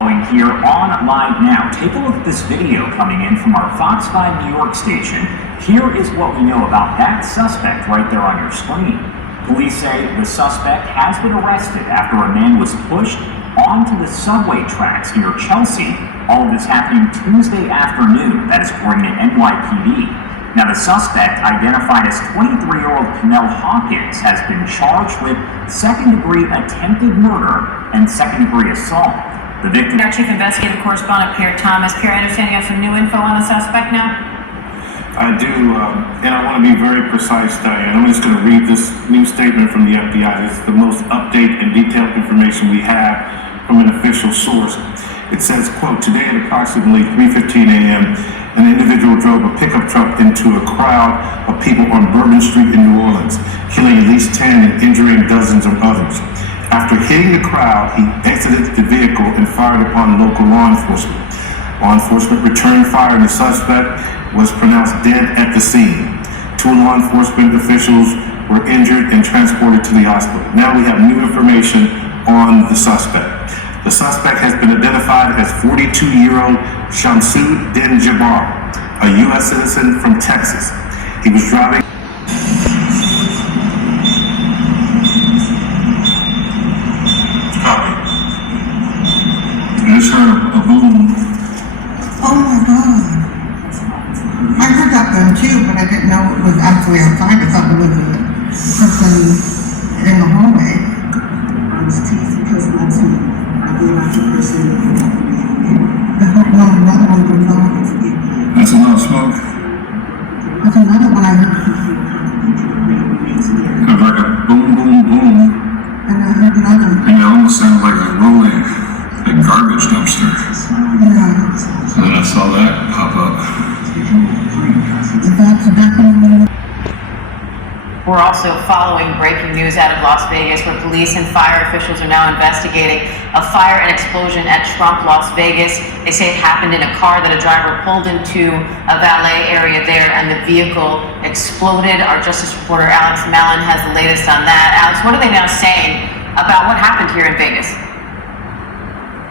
Here on Live Now, take a look at this video coming in from our Fox 5 New York station. Here is what we know about that suspect right there on your screen. Police say the suspect has been arrested after a man was pushed onto the subway tracks near Chelsea. All of this happening Tuesday afternoon. That is according to NYPD. Now, the suspect, identified as 23-year-old Pernell Hawkins, has been charged with second-degree attempted murder and second-degree assault. The victim. Our Chief Investigative Correspondent, Pierre Thomas. Pierre, I understand you have some new info on the suspect now? I do, and I want to be very precise, Diane. I'm just going to read this new statement from the FBI. This is the most updated and detailed information we have from an official source. It says, quote, today at approximately 3:15 a.m., an individual drove a pickup truck into a crowd of people on Bourbon Street in New Orleans, killing at least 10 and injuring dozens of others. After hitting the crowd, he exited the vehicle and fired upon local law enforcement. Law enforcement returned fire and the suspect was pronounced dead at the scene. 2 law enforcement officials were injured and transported to the hospital. Now we have new information on the suspect. The suspect has been identified as 42-year-old Shamsu Din Jabbar, a U.S. citizen from Texas. He was driving. I just heard a boom. Oh my God. I heard that then too, but I didn't know it was actually outside. I thought it was a person in the hallway. I was teased because last week I gave out the person I hope another one goes on. That's a lot of smoke. That's another one I heard. It was like a boom, boom, boom. And I heard another. And it almost sounded like a rolling, a garbage dumpster. Yeah. And then I saw that pop up. That's definitely. We're also following breaking news out of Las Vegas, where police and fire officials are now investigating a fire and explosion at Trump, Las Vegas. They say it happened in a car that a driver pulled into a valet area there, and the vehicle exploded. Our Justice reporter Alex Mallon has the latest on that. Alex, what are they now saying about what happened here in Vegas?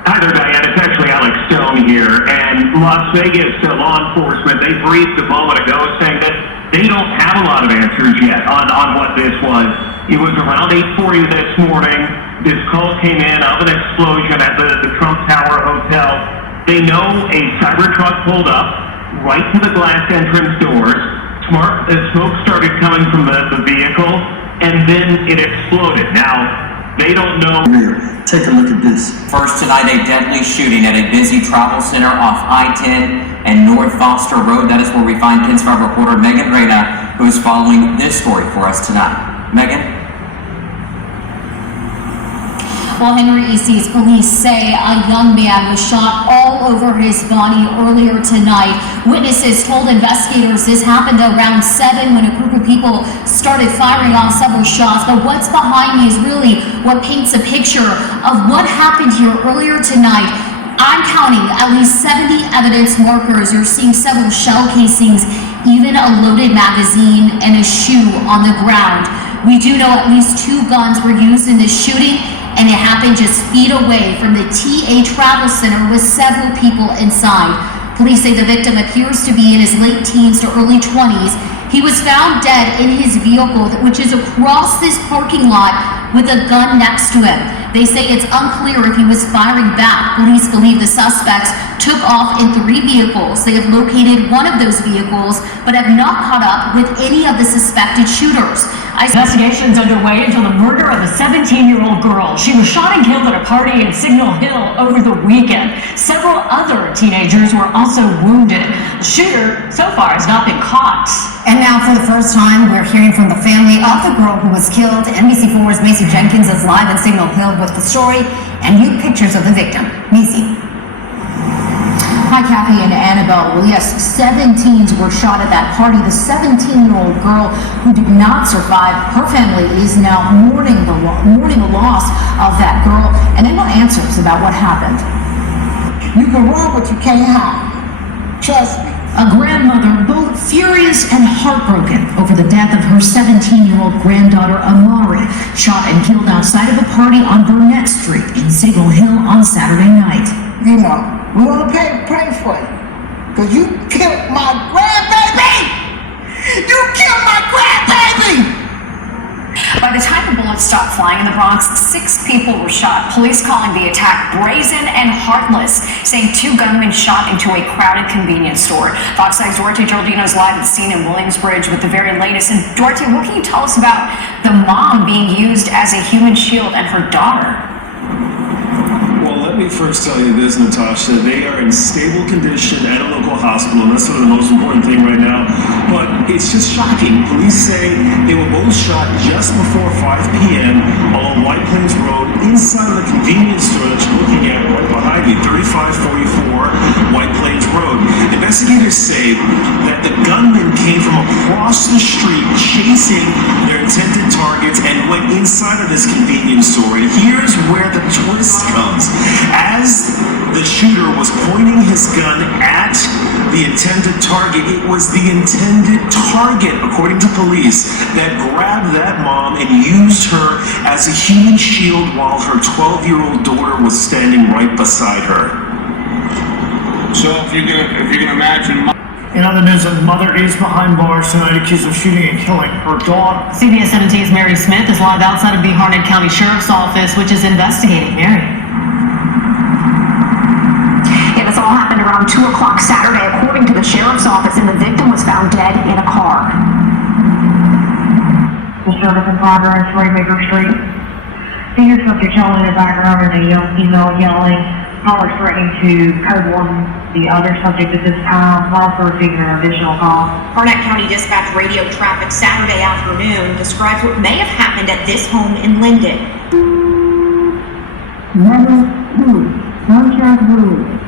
Hi there, Diane. It's actually Alex Stone here. And Las Vegas law enforcement, they briefed a moment ago saying that they don't have a lot of answers yet on what this was. It was around 8:40 this morning. This call came in of an explosion at the Trump Tower Hotel. They know a cyber truck pulled up right to the glass entrance doors. Smoke started coming from the vehicle, and then it exploded. Now, they don't know. Take a look at this. First tonight, a deadly shooting at a busy travel center off I-10 and North Foster Road. That is where we find KENS 5 reporter Megan Reyna, who is following this story for us tonight. Megan? Well, Henry EC's police say a young man was shot all over his body earlier tonight. Witnesses told investigators this happened around 7 when a group of people started firing off several shots. But what's behind me is really what paints a picture of what happened here earlier tonight. I'm counting at least 70 evidence markers. You're seeing several shell casings, even a loaded magazine and a shoe on the ground. We do know at least 2 guns were used in this shooting, and it happened just feet away from the TA Travel Center with several people inside. Police say the victim appears to be in his late teens to early 20s. He was found dead in his vehicle, which is across this parking lot with a gun next to him. They say it's unclear if he was firing back. Police believe the suspects took off in 3 vehicles. They have located one of those vehicles, but have not caught up with any of the suspected shooters. Investigations underway into the murder of a 17-year-old girl. She was shot and killed at a party in Signal Hill over the weekend. Several other teenagers were also wounded. The shooter, so far, has not been caught. And now, for the first time, we're hearing from the family of the girl who was killed. NBC4's Macy Jenkins is live in Signal Hill with the story and new pictures of the victim. Macy. Hi, Kathy and Annabelle. Well, yes, 7 teens were shot at that party. The 17-year-old girl who did not survive, her family is now mourning the loss of that girl, and they want answers about what happened. You can run what you can't hide. Trust me. A grandmother both furious and heartbroken over the death of her 17-year-old granddaughter Amari, shot and killed outside of a party on Burnett Street in Signal Hill on Saturday night. you know, we want to pray for you. Because you killed my grandbaby! You killed my grandbaby! By the time the bullets stopped flying in the Bronx, 6 people were shot. Police calling the attack brazen and heartless, saying 2 gunmen shot into a crowded convenience store. Fox 5's Dorothy Giordino is live at the scene in Williamsbridge with the very latest. And Dorothy, what can you tell us about the mom being used as a human shield and her daughter? Well, let me first tell you this, Natasha. They are in stable condition at a local hospital, and that's sort of the most important thing right now. But it's just shocking. Police say they were both shot just before 5 p.m. along White Plains Road inside of the convenience store that you're looking at right behind me, 3544 White Plains Road. Investigators say that the gunman came from across the street chasing their intended targets and went inside of this convenience store. And here's where the twist comes. As the shooter was pointing his gun at the intended target, it was the intended target, according to police, that grabbed that mom and used her as a human shield while her 12-year-old daughter was standing right beside her. So if you can imagine. In other news, a mother is behind bars tonight accused of shooting and killing her daughter. CBS 17's Mary Smith is live outside of the Harnett County Sheriff's Office, which is investigating. Mary. This all happened around 2 o'clock Saturday, according to the sheriff's office, and the victim was found dead in a car. The service in progress, Raymaker Street. Senior subject yelling in the background, and a young female yelling, caller threatening to code 1 the other subject at this time. We're also receiving an additional call. Harnett County Dispatch radio traffic Saturday afternoon describes what may have happened at this home in Linden. Number 2, contract rule.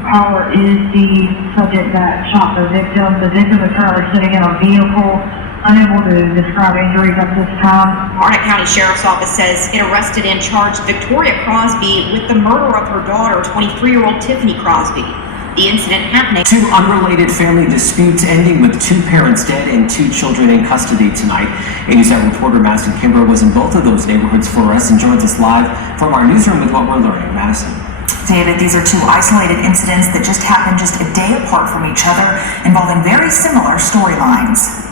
Caller is the subject that shot the victim. The victim is currently sitting in a vehicle, unable to describe injuries at this time. Harnett County Sheriff's Office says it arrested and charged Victoria Crosby with the murder of her daughter, 23-year-old Tiffany Crosby. The incident happening. 2 unrelated family disputes ending with 2 parents dead and 2 children in custody tonight. 87 reporter Madison Kimber was in both of those neighborhoods for us and joins us live from our newsroom with what we're learning. Madison. David, these are 2 isolated incidents that just happened just a day apart from each other, involving very similar storylines.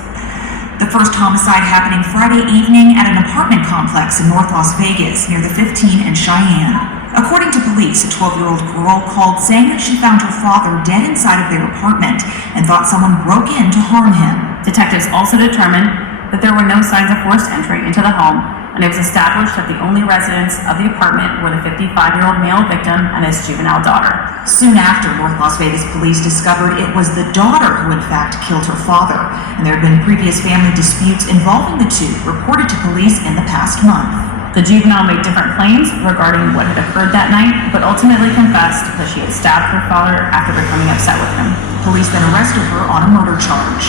The first homicide happening Friday evening at an apartment complex in North Las Vegas near the 15 and Cheyenne. According to police, a 12-year-old girl called saying that she found her father dead inside of their apartment and thought someone broke in to harm him. Detectives also determined that there were no signs of forced entry into the home, and it was established that the only residents of the apartment were the 55-year-old male victim and his juvenile daughter. Soon after, North Las Vegas police discovered it was the daughter who in fact killed her father, and there had been previous family disputes involving the 2 reported to police in the past month. The juvenile made different claims regarding what had occurred that night, but ultimately confessed that she had stabbed her father after becoming upset with him. Police then arrested her on a murder charge.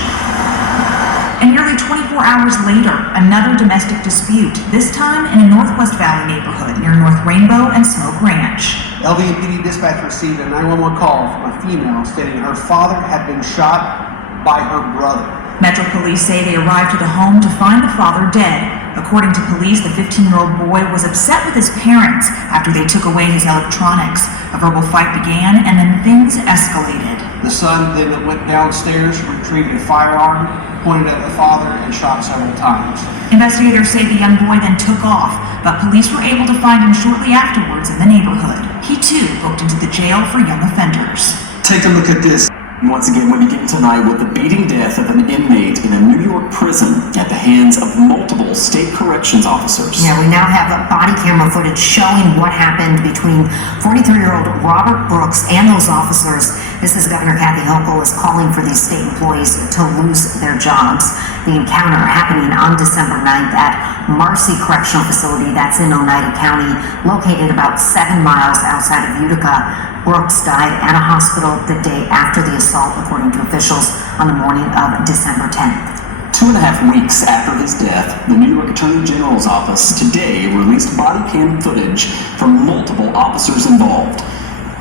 And nearly 24 hours later, another domestic dispute, this time in a Northwest Valley neighborhood near North Rainbow and Smoke Ranch. LVMPD dispatch received a 911 call from a female stating her father had been shot by her brother. Metro police say they arrived at the home to find the father dead. According to police, the 15-year-old boy was upset with his parents after they took away his electronics. A verbal fight began, and then things escalated. The son then went downstairs, retrieved a firearm, pointed at the father, and shot several times. Investigators say the young boy then took off, but police were able to find him shortly afterwards in the neighborhood. He too booked into the jail for young offenders. Take a look at this. Once again, we begin tonight with the beating death of an inmate in a New York prison at the hands of multiple state corrections officers. Yeah, we now have body camera footage showing what happened between 43-year-old Robert Brooks and those officers. This is Governor Kathy Hochul is calling for these state employees to lose their jobs. The encounter happening on December 9th at Marcy Correctional Facility, that's in Oneida County, located about 7 miles outside of Utica. Brooks died at a hospital the day after the assault, according to officials, on the morning of December 10th. 2.5 weeks after his death, the New York Attorney General's office today released body cam footage from multiple officers involved.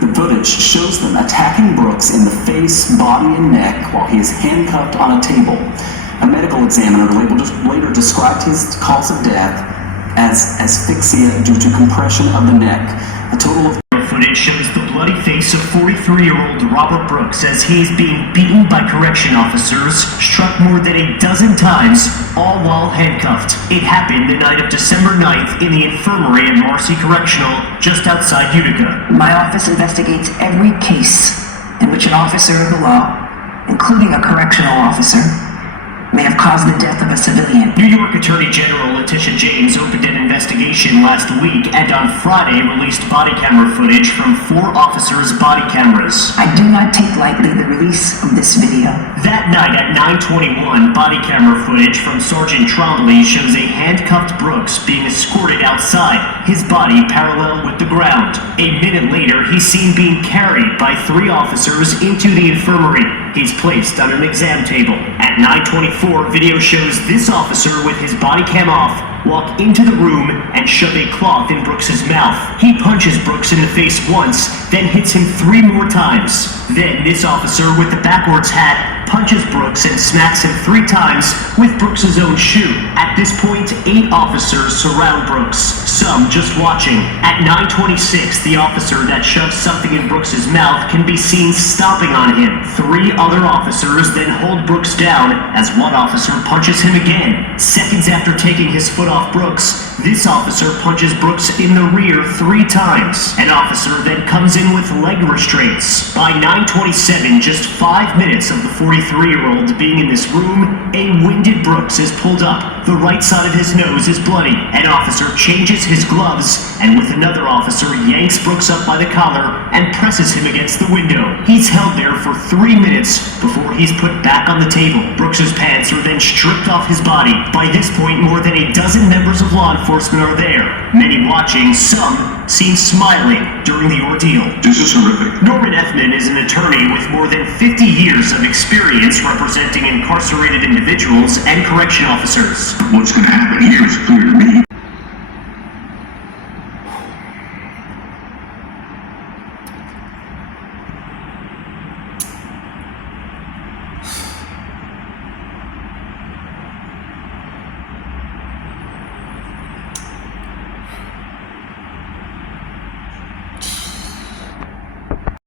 The footage shows them attacking Brooks in the face, body, and neck while he is handcuffed on a table. A medical examiner later described his cause of death as asphyxia due to compression of the neck. A total of footage shows the bloody face of 43-year-old Robert Brooks as he is being beaten by correction officers, struck more than a dozen times, all while handcuffed. It happened the night of December 9th in the infirmary at Marcy Correctional, just outside Utica. My office investigates every case in which an officer of the law, including a correctional officer, may have caused the death of a civilian. New York Attorney General Letitia James opened an investigation last week and on Friday released body camera footage from 4 officers' body cameras. I do not take lightly the release of this video. That night at 9:21, body camera footage from Sergeant Trombley shows a handcuffed Brooks being escorted outside, his body parallel with the ground. A minute later, he's seen being carried by 3 officers into the infirmary. He's placed on an exam table. At 9:24, video shows this officer with his body cam off walk into the room and shove a cloth in Brooks's mouth. He punches Brooks in the face once, then hits him 3 more times. Then this officer with the backwards hat punches Brooks and smacks him 3 times with Brooks's own shoe. At this point, 8 officers surround Brooks, some just watching. At 9:26, the officer that shoves something in Brooks's mouth can be seen stomping on him. 3 other officers then hold Brooks down as one officer punches him again. Seconds after taking his foot off Brooks, this officer punches Brooks in the rear 3 times. An officer then comes in with leg restraints. By 9:27, just 5 minutes of the 43-year-old being in this room, a winded Brooks is pulled up. The right side of his nose is bloody. An officer changes his gloves and with another officer yanks Brooks up by the collar and presses him against the window. He's held there for 3 minutes before he's put back on the table. Brooks's pants are then stripped off his body. By this point, more than a dozen members of law enforcement are there. Many watching, some seen smiling during the ordeal. This is horrific. Norman Effman is an attorney with more than 50 years of experience representing incarcerated individuals and correction officers. What's going to happen here is clear to me.